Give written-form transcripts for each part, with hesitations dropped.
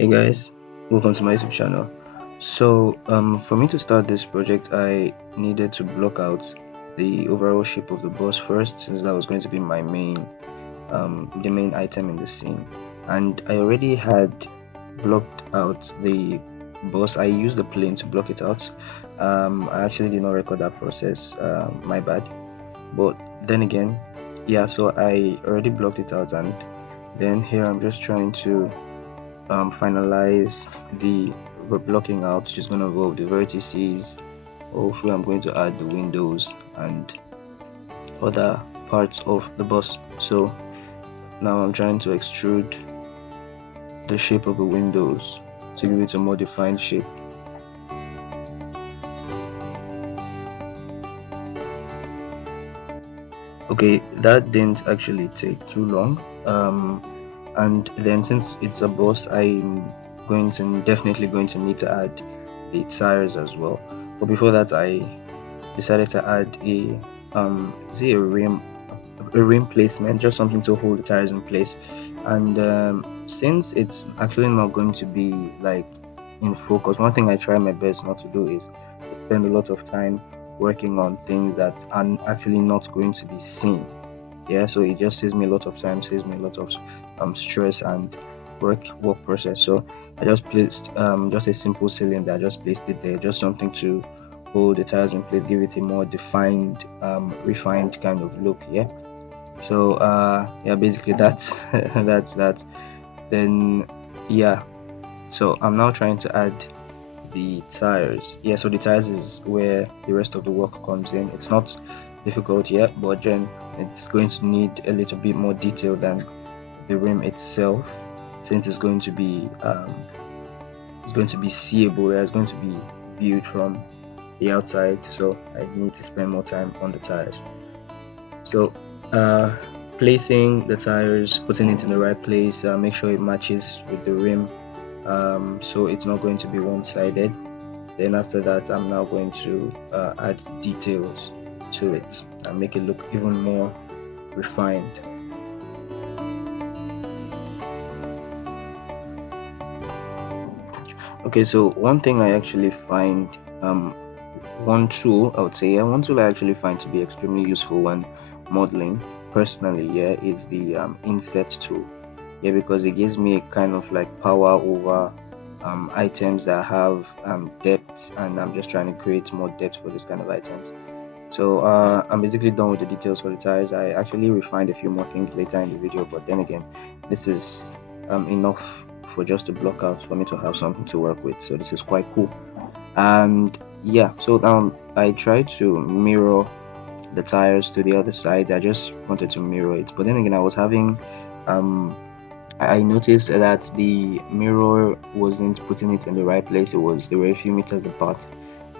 Hey guys, welcome to my YouTube channel. For me to start this project, I needed to block out the overall shape of the bus first, since that was going to be my the main item in the scene. And I already had blocked out the bus. I used the plane to block it out. I actually did not record that process. My bad. But then again, yeah. So I already blocked it out, and then here I'm just trying to finalize the blocking out, which is going to involve the vertices. Hopefully I'm going to add the windows and other parts of the bus. So now I'm trying to extrude the shape of the windows to give it a more defined shape. Okay, that didn't actually take too long. And then since it's a bus, I'm definitely going to need to add the tires as well. But before that, I decided to add a rim placement, just something to hold the tires in place. And since it's actually not going to be like in focus, one thing I try my best not to do is to spend a lot of time working on things that are actually not going to be seen. Yeah, so it just saves me a lot of time, saves me a lot of stress and work process. So I just placed just a simple cylinder. I just placed it there, just something to hold the tires in place, give it a more defined, refined kind of look. Yeah. So yeah, basically that's that's that. Then yeah, so I'm now trying to add the tires. Yeah, so the tires is where the rest of the work comes in. It's not difficult yet, but then it's going to need a little bit more detail than the rim itself, since it's going to be seeable. It's going to be viewed from the outside, so I need to spend more time on the tires. So uh, placing the tires, putting it in the right place, make sure it matches with the rim, so it's not going to be one-sided. Then after that, I'm now going to add details to it and make it look even more refined. Okay, so one thing I actually find, one tool I would say, yeah, one tool I actually find to be extremely useful when modeling personally, yeah, is the inset tool. Yeah, because it gives me a kind of like power over items that have depth, and I'm just trying to create more depth for this kind of items. So I'm basically done with the details for the tires. I actually refined a few more things later in the video, but then again, this is enough for just to block out for me to have something to work with. So this is quite cool. And yeah, so I tried to mirror the tires to the other side. I just wanted to mirror it, but then again, I was having I noticed that the mirror wasn't putting it in the right place. They were a few meters apart.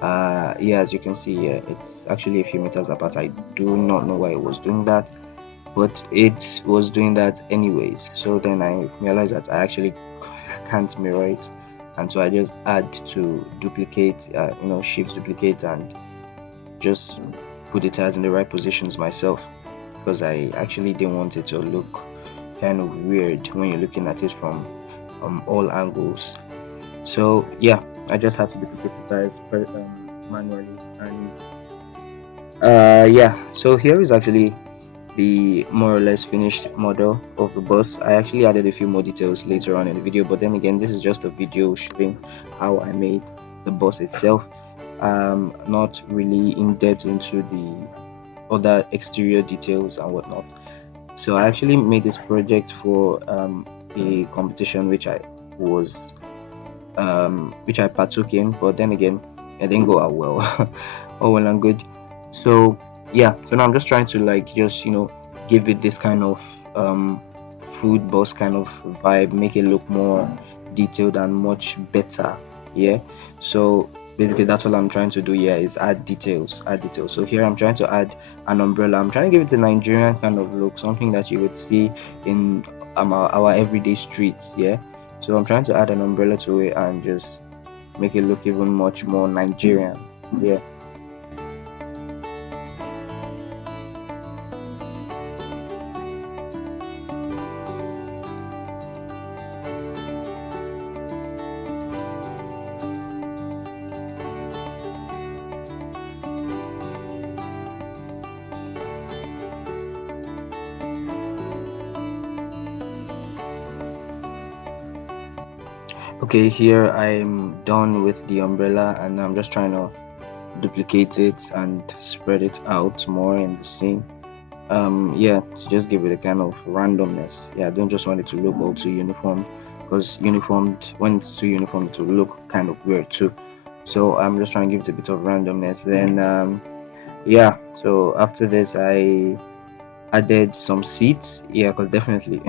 Yeah, as you can see here, it's actually a few meters apart. I do not know why it was doing that, but it was doing that anyways. So then I realized that I actually can't mirror it, and so I just add to duplicate, shift duplicate, and just put the tires in the right positions myself, because I actually didn't want it to look kind of weird when you're looking at it from all angles. So yeah, I just had to duplicate the tires manually, and yeah. So here is actually the more or less finished model of the bus. I actually added a few more details later on in the video, but then again, this is just a video showing how I made the bus itself. Not really in depth into the other exterior details and whatnot. So I actually made this project for a competition was which I partook in, but then again, it didn't go out well. Oh well and good. So yeah, so now I'm just trying to like just give it this kind of food bus kind of vibe, make it look more detailed and much better. Yeah. So basically that's all I'm trying to do here is add details. So here I'm trying to add an umbrella. I'm trying to give it a Nigerian kind of look, something that you would see in our everyday streets. Yeah. So I'm trying to add an umbrella to it and just make it look even much more Nigerian. Yeah. Okay, here I'm done with the umbrella and I'm just trying to duplicate it and spread it out more in the scene. Yeah, to just give it a kind of randomness. Yeah, I don't just want it to look all too uniform, because uniformed, when it's too uniform, it will look kind of weird too. So I'm just trying to give it a bit of randomness. Then yeah, so after this I added some seats. Yeah, because definitely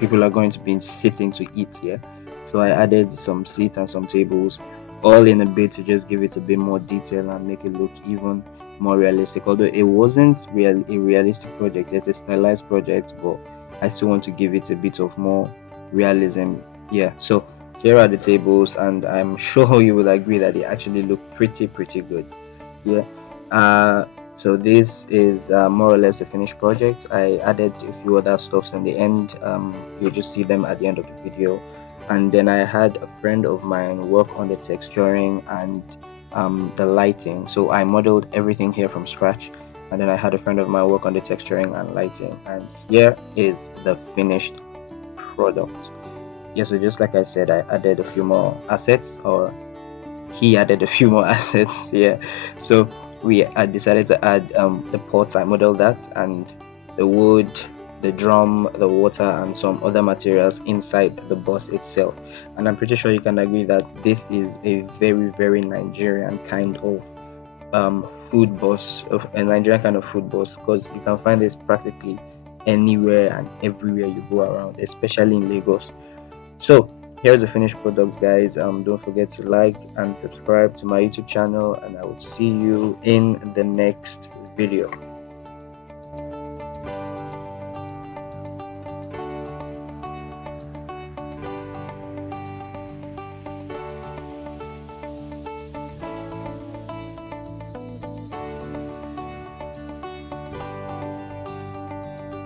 people are going to be sitting to eat. Yeah, so I added some seats and some tables, all in a bit to just give it a bit more detail and make it look even more realistic. Although it wasn't a realistic project, it's a stylized project, but I still want to give it a bit of more realism. Yeah, so here are the tables, and I'm sure you will agree that they actually look pretty good. Yeah. Uh, so this is more or less the finished project. I added a few other stuffs in the end. You'll just see them at the end of the video. And then I had a friend of mine work on the texturing and the lighting. So I modeled everything here from scratch. And then I had a friend of mine work on the texturing and lighting. And here is the finished product. Yeah, so just like I said, I added a few more assets, or he added a few more assets. Yeah, so we had decided to add the pots. I modeled that, and the wood, the drum, the water, and some other materials inside the bus itself. And I'm pretty sure you can agree that this is a very Nigerian kind of food bus, of a Nigerian kind of food bus, because you can find this practically anywhere and everywhere you go around, especially in Lagos. So here's the finished products, guys. Don't forget to like and subscribe to my YouTube channel, and I will see you in the next video.